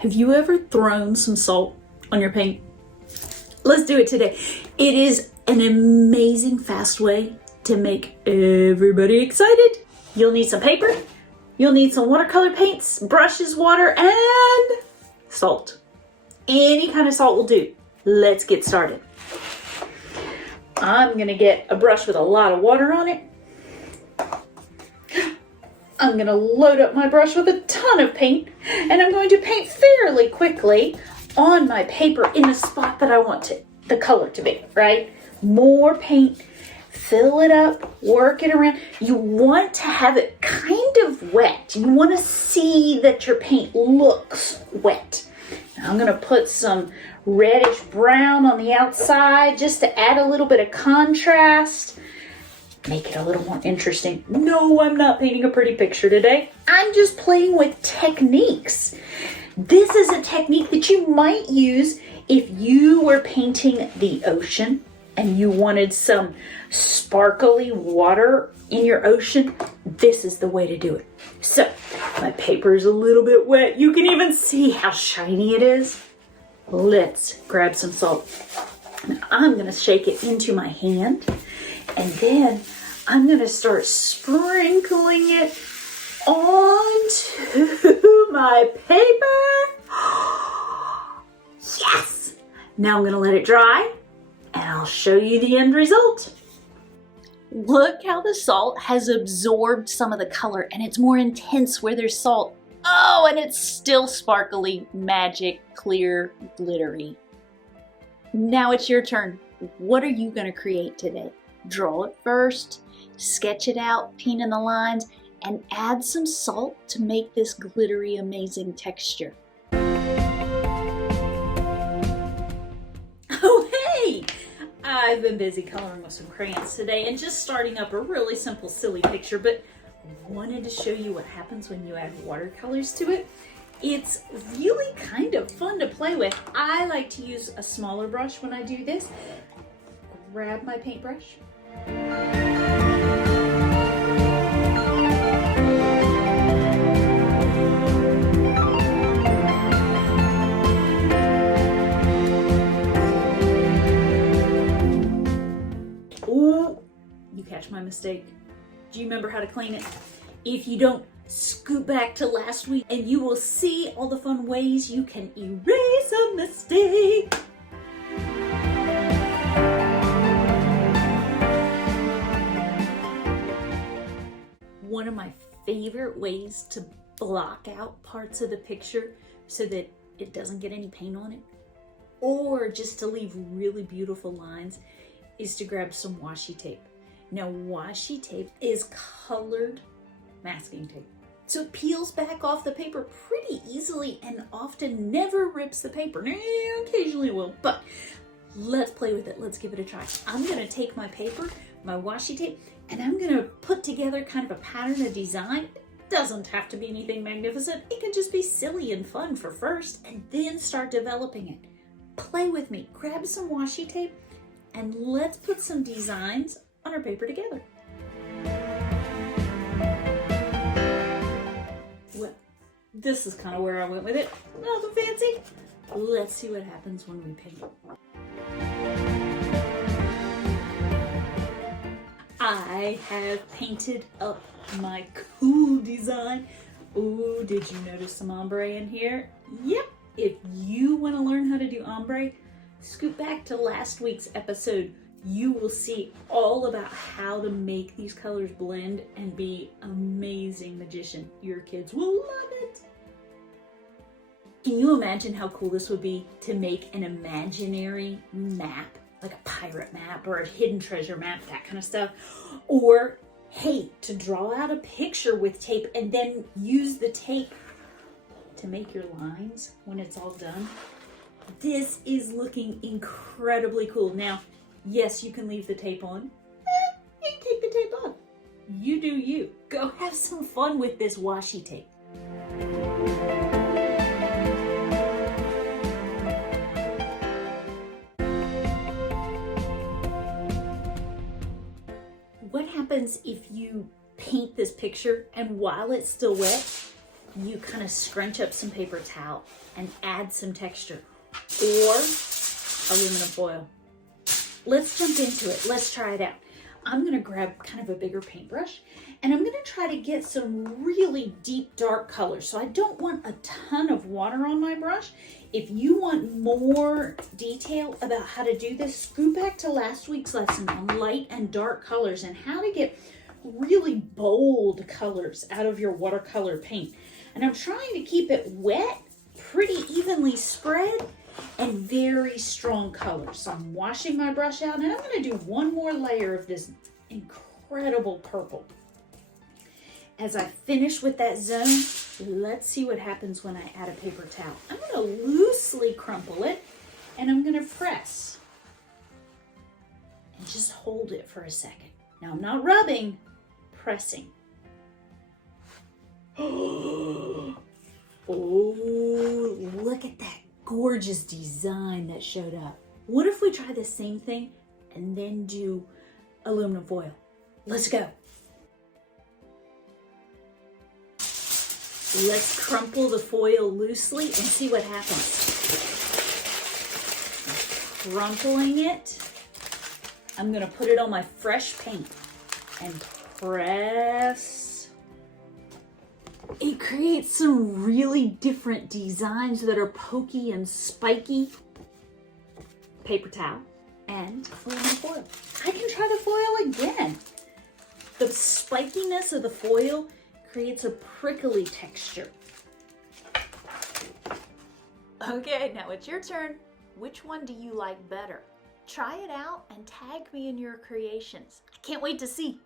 Have you ever thrown some salt on your paint? Let's do it today. It is an amazing fast way to make everybody excited. You'll need some paper, you'll need some watercolor paints, brushes, water, and salt. Any kind of salt will do. Let's get started. I'm gonna get a brush with a lot of water on it. I'm gonna load up my brush with a ton of paint, and I'm going to paint fairly quickly on my paper in the spot that I want the color to be, right? More paint, fill it up, work it around. You want to have it kind of wet. You want to see that your paint looks wet. Now I'm gonna put some reddish brown on the outside just to add a little bit of contrast. Make it a little more interesting. No, I'm not painting a pretty picture today. I'm just playing with techniques. This is a technique that you might use if you were painting the ocean and you wanted some sparkly water in your ocean. This is the way to do it. So, my paper is a little bit wet. You can even see how shiny it is. Let's grab some salt. Now, I'm gonna shake it into my hand, and then I'm gonna start sprinkling it onto my paper. Yes! Now I'm gonna let it dry, and I'll show you the end result. Look how the salt has absorbed some of the color, and it's more intense where there's salt. Oh, and it's still sparkly, magic, clear, glittery. Now it's your turn. What are you gonna create today? Draw it first, sketch it out, paint in the lines, and add some salt to make this glittery, amazing texture. Oh, hey! I've been busy coloring with some crayons today and just starting up a really simple, silly picture, but wanted to show you what happens when you add watercolors to it. It's really kind of fun to play with. I like to use a smaller brush when I do this. Grab my paintbrush. Ooh, you catch my mistake. Do you remember how to clean it? If you don't, scoot back to last week and you will see all the fun ways you can erase a mistake. One of my favorite ways to block out parts of the picture so that it doesn't get any paint on it, or just to leave really beautiful lines, is to grab some washi tape. Now, washi tape is colored masking tape, so it peels back off the paper pretty easily and often never rips the paper. Occasionally will, but let's play with it. Let's give it a try. I'm gonna take my paper, my washi tape, and I'm gonna put together kind of a pattern, a design. It doesn't have to be anything magnificent. It can just be silly and fun for first, and then start developing it. Play with me. Grab some washi tape, and let's put some designs on our paper together. Well, this is kind of where I went with it. Nothing fancy. Let's see what happens when we paint. I have painted up my cool design. Ooh, did you notice some ombre in here? Yep. If you want to learn how to do ombre, scoot back to last week's episode. You will see all about how to make these colors blend and be an amazing magician. Your kids will love it. Can you imagine how cool this would be to make an imaginary map, like a pirate map or a hidden treasure map, that kind of stuff? Or, hey, to draw out a picture with tape and then use the tape to make your lines when it's all done. This is looking incredibly cool. Now, yes, you can leave the tape on. You can take the tape off. You do you. Go have some fun with this washi tape. What happens if you paint this picture and while it's still wet, you kind of scrunch up some paper towel and add some texture, or aluminum foil. Let's jump into it. Let's try it out. I'm gonna grab kind of a bigger paintbrush, and I'm gonna try to get some really deep, dark colors. So I don't want a ton of water on my brush. If you want more detail about how to do this, go back to last week's lesson on light and dark colors and how to get really bold colors out of your watercolor paint. And I'm trying to keep it wet, pretty evenly spread, and very strong colors. So I'm washing my brush out, and I'm going to do one more layer of this incredible purple. As I finish with that zone, let's see what happens when I add a paper towel. I'm going to loosely crumple it, and I'm going to press and just hold it for a second. Now I'm not rubbing, pressing. Oh, look at that gorgeous design that showed up. What if we try the same thing and then do aluminum foil? Let's go. Let's crumple the foil loosely and see what happens. Crumpling it. I'm gonna put it on my fresh paint and press. It creates some really different designs that are pokey and spiky. Paper towel and aluminum foil. I can try the foil again. The spikiness of the foil creates a prickly texture. Okay, now it's your turn. Which one do you like better? Try it out and tag me in your creations. I can't wait to see.